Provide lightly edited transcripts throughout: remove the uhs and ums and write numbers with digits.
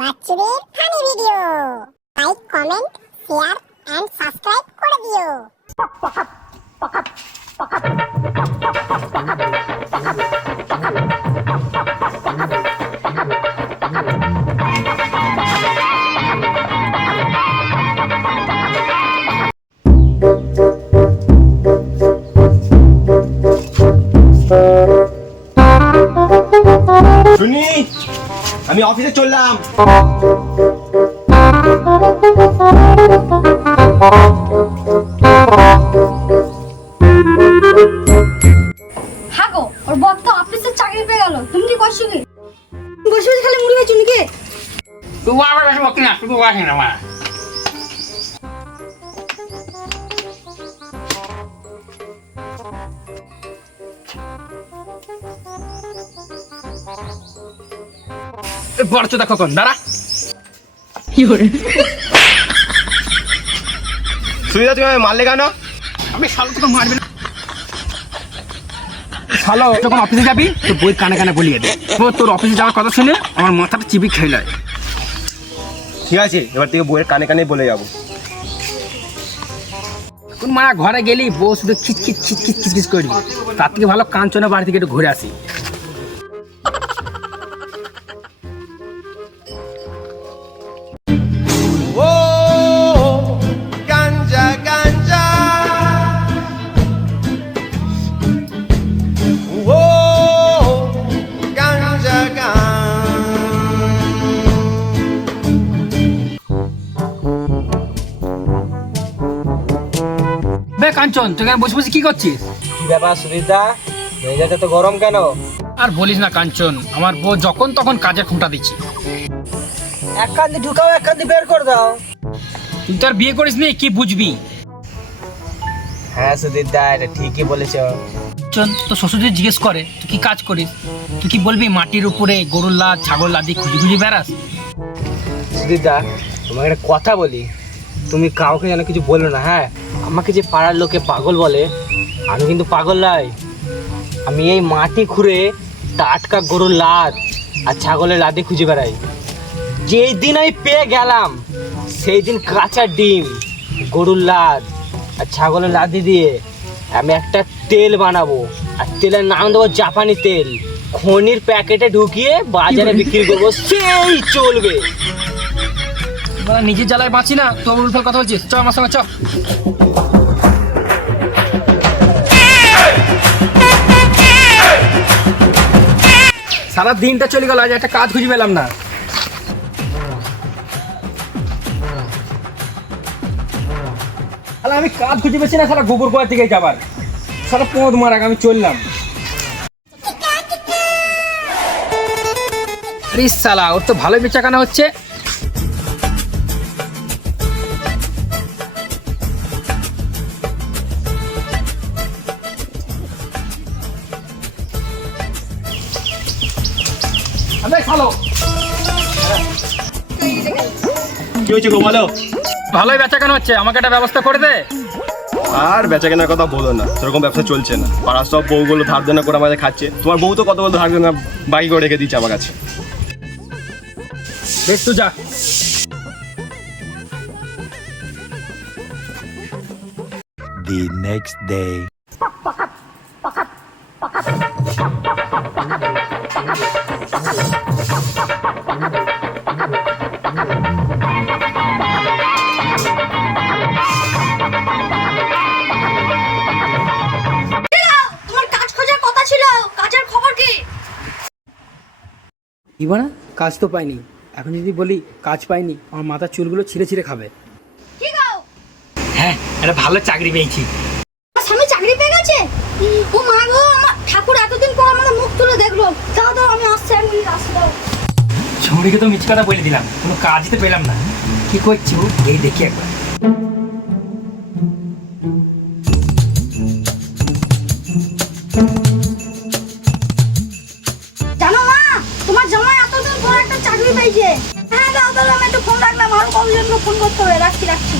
বাচ্চাদের funny video. Like, comment, share and subscribe করে দিও। শুনি, আমি অফিসে চললাম। হ্যাঁ গো, ওর বর তো অফিসে চাকরি পেয়ে গেল। তুমি কি করছো কি? বসে বসে খালি মুড়ি খাচ্ছ নাকি? তুই আবার বেশি বকি না, তুই বসে না মা। বড় চোদা কখন দাঁড়া সুবিধা, তুমি আমায় মারলে কেন? আমি শালো তোকে মারবি না। শালো যখন অফিসে যাবি তো বই কানে কানে বলিয়ে দে। তোর অফিসে যাওয়ার কথা শুনে আমার মাথাটা চিবি খেলায়। ঠিক আছে, এবার থেকে বইয়ের কানে কানে বলে যাবো। কোন মারা ঘরে গেলি বউ শুধু খিচখিচ খিচখিচ খিচখিচ করবি। তার থেকে ভালো কাঞ্চনা বাড়ি থেকে একটু ঘুরে আসি। বে কাঞ্চন, তুই এখানে বসে বসে কি করছিস? কি ব্যাপার সুবিধা, মেজাজটা তো গরম কেন? আর বলিস না কাঞ্চন, আমার বউ যখন তখন কাজের খুঁটা দিচ্ছে। এক কান্দি ঢুকাও, এক কান্দি বের করে দাও। তুই তো আর বিয়ে করিস নি, কি বুঝবি? হ্যাঁ সুদীপদা, এটা ঠিকই বলেছ। চল, তো শ্বশুর যদি জিজ্ঞেস করে তুই কি কাজ করিস, তুই কি বলবি মাটির উপরে গরুর লাদ ছাগল লাদি খুঁজি খুঁজি বেড়াস? সুদীপদা, তোমাকে একটা কথা বলি, তুমি কাউকে যেন কিছু বলো না। হ্যাঁ, আমাকে যে পাড়ার লোকে পাগল বলে, আমি কিন্তু পাগল নয়। আমি এই মাটি খুঁড়ে টাটকা গরুর লাদ আর ছাগলের লাদি খুঁজে বেড়াই। যেই দিন আমি পেয়ে গেলাম সেই দিন কাঁচা ডিম, গরুর লাদ আর ছাগলের লাদি দিয়ে আমি একটা তেল বানাবো। আর তেলের নাম দেবো জাপানি তেল। খনির প্যাকেটে ঢুকিয়ে বাজারে বিক্রি করবো, সেই চলবে। নিজের জ্বালায় বাঁচি না, তো উল্টো কথা বলছিস। চ আমার সঙ্গে চ। সারা দিনটা চলে গেল, আজ একটা কাজ খুঁজে পেলাম না। আমি কাজ খুঁজে পেয়েছি না, সারা গোবর গোয়ার দিকে যাবার সারা পোঁদ মারাক আমি চললাম। আরে শালা, ওর তো ভালোই বেচাকেনা হচ্ছে। কি হয়েছে গো, বলো? ভালোই বেচাকেনা হচ্ছে, আমাকে একটা ব্যবস্থা করে দে। আর বেচা কেনার কথা বলো না, সেরকম ব্যবসা চলছে না। পাড়ার সব বউগুলো ধার দেনা করে আমাদের খাচ্ছে। তোমার বউ তো কতগুলো ধার দেনা বাকি করে রেখে দিচ্ছে আমার কাছে। বেশ, তুই যা। The next day. তোমার কাজ খোঁজার কথা ছিল, কাজের খবর কি? ইবানা, কাজ তো পাইনি। এখন যদি বলি কাজ পাইনি, আমার মাথার চুলগুলো ছিঁড়ে ছিঁড়ে খাবে। কি গো? হ্যাঁ, একটা ভালো চাকরি পেয়েছি। আমার স্বামী চাকরি পেয়ে গেছে? ও মা গো, আমার ঠাকুর এতদিন পর আমাদের মুখ তুলে দেখলো। দাও দাও, আমি আসছি, এক মিনিট আসছি, দাও। ছড়িকে তো মিছ কথা বলে দিলাম, কোনো কাজই তো পেলাম না। কি করছি এই দেখি একবার। জানো মা, তোমার জামাই এতদিন পর একটা চাকরি পেয়েছে। হ্যাঁ দাও দাও, আমি একটু ফোন রাখলাম, আরো কতজনকে ফোন করতে হবে। রাখছি রাখছি।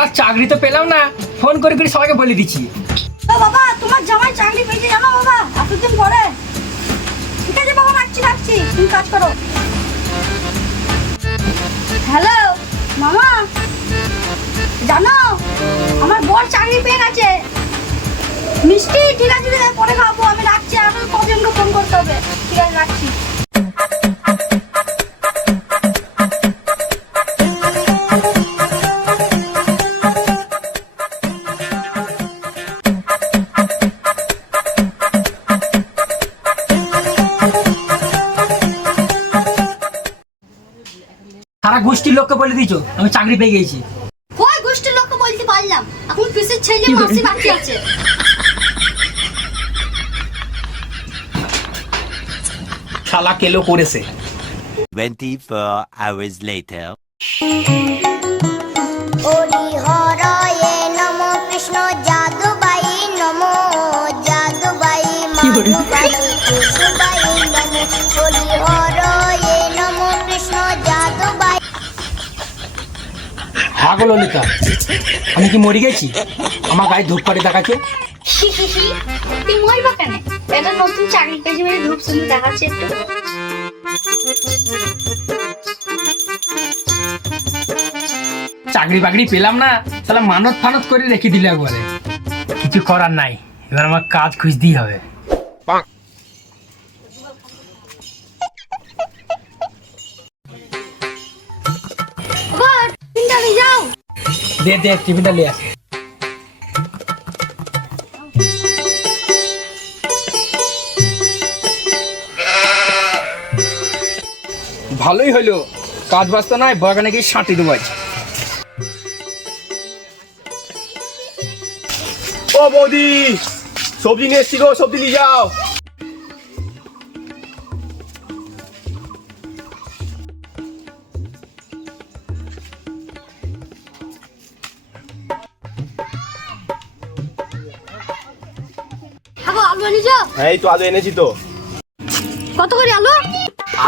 আর চাকরি তো পেলাম না, ফোন করে করে সবাইকে বলে দিচ্ছি। ও বাবা, তোমার জামাই চাকরি পেয়েছে জানো বাবা, এতদিন পরে। ঠিক আছে বাবা, রাখছি রাখছি, তুমি কাজ করো। পেয়ে গেছে। মিষ্টি ঠিক আছে, পরে খাবো। আমি রাখছি, আমি কজনকে ফোন করতে হবে। ঠিক আছে, রাখছি। সারা গোষ্ঠীর লোককে বলে দিয়েছো আমি চাকরি পেয়ে গেছি। ওই গোষ্ঠীর লোককে বলতে পারলাম, এখন পিসের ছেলে মাসি বাকি আছে। শালা কেলো করেছে। 24 hours later. হরি হরয়ে নম কৃষ্ণ যাদুবাই নম যাদুবাই মাধুবাই কেশুবাই নম হরি হরয়ে নম কৃষ্ণ যাদুবাই। হাগো ললিতা, আমি কি মরে গেছি? আমার গায়ে ধূপকাঠি দেখাচ্ছে। তুই মরবা কেন? এটা নতুন চাকরি পেয়েছি বলে ধূপ শুনে দেখাচ্ছে একটু। চাকরি বাকরি পেলাম না, তাহলে মানত ফানত করে রেখে দিলে একবারে। কিছু করার নাই, এবার আমার কাজ খুঁজতেই হবে। আবার টিফিনটা নিয়ে যাও। দে দে টিফিনটা নিয়ে আস। ভালোই হইলো, কাজ বাস্তা নাই, বাগানে গিয়ে সাঁটি দেবো আজ। ও বৌদি, সবজি নিয়ে এসছি গো, সবজি নিয়ে যাও। আবার আলু নিয়ে যাও। হ্যাঁ, এই তো আলু এনেছি তো। কত করে আলু?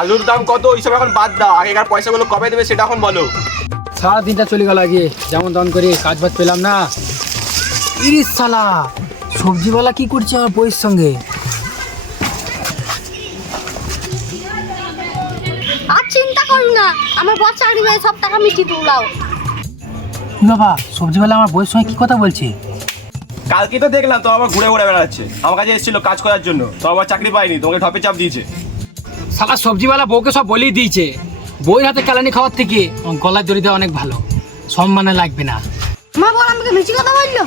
আলুর দাম কত ওইসব এখন বাদ দাও, আগেকার পয়সাগুলো কবে দেবে সেটা এখন বলো। সারা দিনটা চলে গেল আগে যেমন তেমন করে, কাজ বাজ পেলাম না। ইরিশ শালা সবজিওয়ালা কি করছে আমার বইয়ের সঙ্গে? আর চিন্তা করো না, আমার বড় চাকরি পেয়ে সব টাকা মিষ্টি তুলাও। বাবা, সবজিওয়ালা আমার বইয়ের সঙ্গে কি কথা বলছে? কালকে তো দেখলাম তো আবার ঘুরে ঘুরে বেড়াচ্ছে, আমার কাছে এসেছিল কাজ করার জন্য, তো আবার চাকরি পাইনি, তোমাকে ঢপে চাপ দিয়েছে। শালা সবজিওয়ালা বউকে সব বলেই দিয়েছে, বইয়ের হাতে কেলানি খাওয়ার থেকে আমার গলায় দড়ি দেওয়া অনেক ভালো, সম্মানে লাগবে না। মা বল আমাকে মিষ্টি কথা বললো।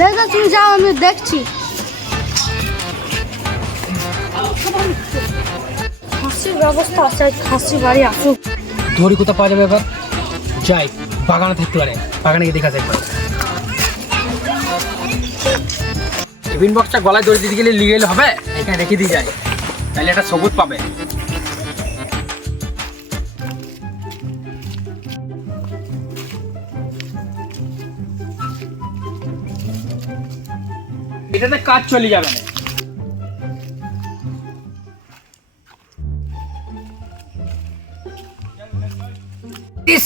দেখ তুমি যাও, আমি দেখছি। খাসির ব্যবস্থা আছে, খাসি বাড়ি আসুক। দড়ি কোথা পাওয়া যাবে এবার? যাই, বাগানে থাকতে পারে, বাগানে গিয়ে দেখা যায়। টিফিন বক্সটা গলায় দড়ি দিতে গেলে লিয়ে গেলে হবে, এখানে রেখে দিয়ে যায়, তাহলে একটা সবুজ পাবে। এটাতে কাজ চলে যাবে না।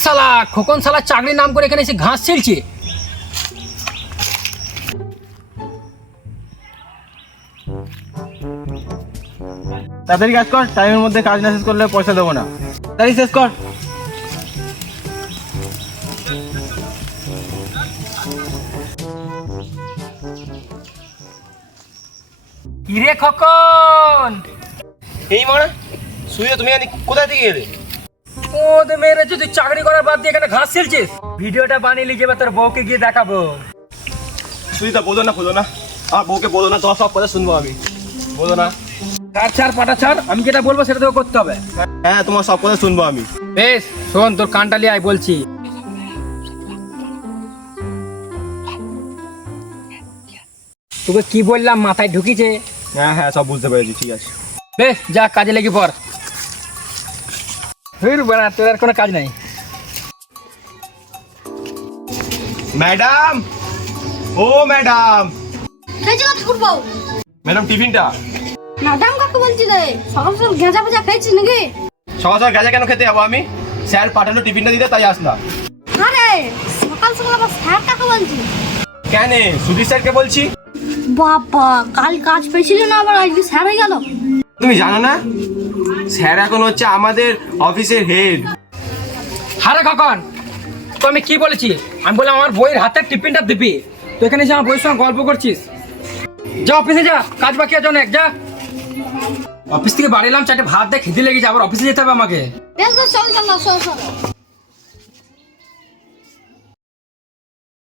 শালা খোকন শালা চাকরির নাম করে এখানে এসে ঘাস ছেলছে। তাড়াতাড়ি কাজ কর, টাইমের মধ্যে কাজ না শেষ করলে পয়সা দেবো না। তাড়াতাড়ি শেষ কর। কিরে খোকন? এই মানে শুয়ে তুমি কোথায় থেকে এলে? ওদে মেরে যদি চাকরি করার বাদ দিয়ে এখানে ঘাস ছেলছিস, ভিডিওটা বানিয়ে লিখে তোর বউকে গিয়ে দেখাবো। সুজিতা বলো না, আমার বউকে বলো না, তোমার সব কথা শুনবো আমি, বলো না। ছাড় পাটা ছাড়, আমি যেটা বলবো সেটা তোকে করতে হবে। হ্যাঁ, তোমার সব কথা শুনবো আমি। বেশ শোন, তোর কানটা লিয়ে আয় বলছি। তোকে কি বললাম মাথায় ঢুকিছে? হ্যাঁ হ্যাঁ, সব বুঝতে পেরেছি, ঠিক আছে। বেশ যা, কাজে লেগে পড়। তোর আর কোনো কাজ নাই। ম্যাডাম, ও ম্যাডাম। খেয়েছি কথা করবো। ম্যাডাম টিফিনটা। ম্যাডাম কাকে বলছি রে? সকাল সকাল গেঁজা ফেজা খেয়েছিস নাকি? সকাল সকাল গাঁজা কেন খেতে যাবো আমি? স্যার পাঠালো টিফিনটা দিতে, তাই আসলাম। আরে সকাল সকাল আবার স্যার কাকে বলছি? কেন, সুধীর স্যারকে বলছি। বাবা, কাল কাজ পেয়েছিল না, আবার আজকে স্যার হয়ে গেল। তুমি জানো না, স্যার এখন হচ্ছে আমাদের অফিসের হেড। হারে খোকন, তো আমি কি বলেছি? আমি বললাম আমার বইয়ের হাতের টিফিনটা দিবি, তো এখানে এসে আমার বইয়ের সঙ্গে গল্প করছিস? যা অফিসে যা, কাজ বাকি আছে অনেক, যা। অফিস থেকে বাড়ি এলাম, চারটে ভাত দিয়ে খিদে লেগেছে, আবার অফিসে যেতে হবে আমাকে। বেশ বেশ, চল চল চল চল।